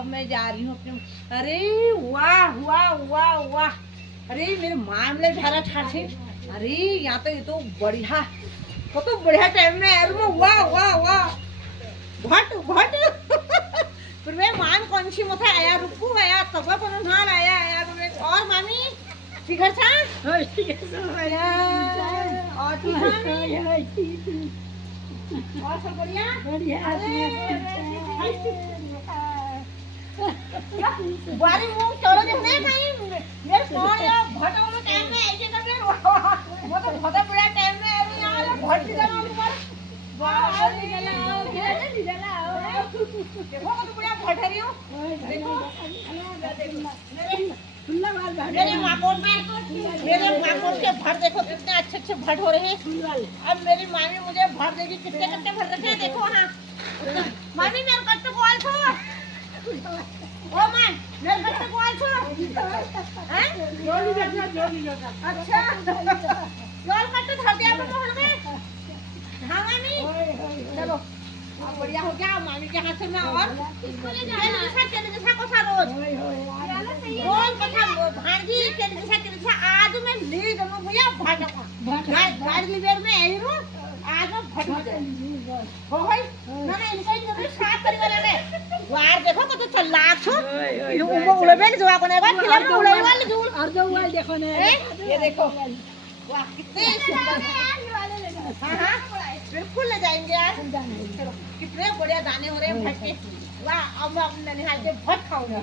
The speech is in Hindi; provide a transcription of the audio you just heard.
अब मैं जा रही हूँ अपने। अरे वाह वाह वाह वाह, अरे मेरे मामले झारा ठाठे। अरे यहाँ तो ये तो बढ़िया, वो तो बढ़िया टाइम में यार मैं। वाह वाह वाह, भट भट फिर मैं मान कौन सी मोथा आया रुकू आया तब पण हाल आया यार। और मामी ठीक है छा और ठीक है और सब बढ़िया बढ़िया। बारी मुंह चलो देखने कहीं मेरे कौन यार भटा वाला टाइम में ऐसे कर रहे वो तो बहुत बड़ा टाइम में है यार। भट की जगह ऊपर वाह निकला आओ देखो तो बढ़िया भट रही हूं। देखो मेरे माकोट के भट देखो कितने अच्छे अच्छे भट हो रहे हैं। अब मेरी मामी मुझे भट देगी, कितने कितने भट रखे हैं देखो। हाँ मामी मेरे कट्टे को आल छो ओ मां मेरे कट्टे को आल छो हैं जोली बैठना अच्छा जोल कट्टे धर दिया अपन मोहल में। हाँ मामी चलो अब बढ़िया हो गया मामी के हाथ से मैं। और इसको ले जाना चल को सा रोज रोज कथा भांजी के आज मैं ले गलो भैया भट गाड़ी लिवेर में आई रो आज मैं भट हो भाई ना ना इनका ही साथ परिवार में वार देखो तो चल लाख छो वो उड़बे जोआ कोने बात फिल्म में उड़े वाले जो और जो वाले देखो ने ये देखो वाह कितने सुंदर। हां हां बिल्कुल ले जाएंगे यार। चलो कितने बढ़िया दाने हो रहे हैं भट के। वाह अब मैं अपने ननिहाल के भट खाऊंगा।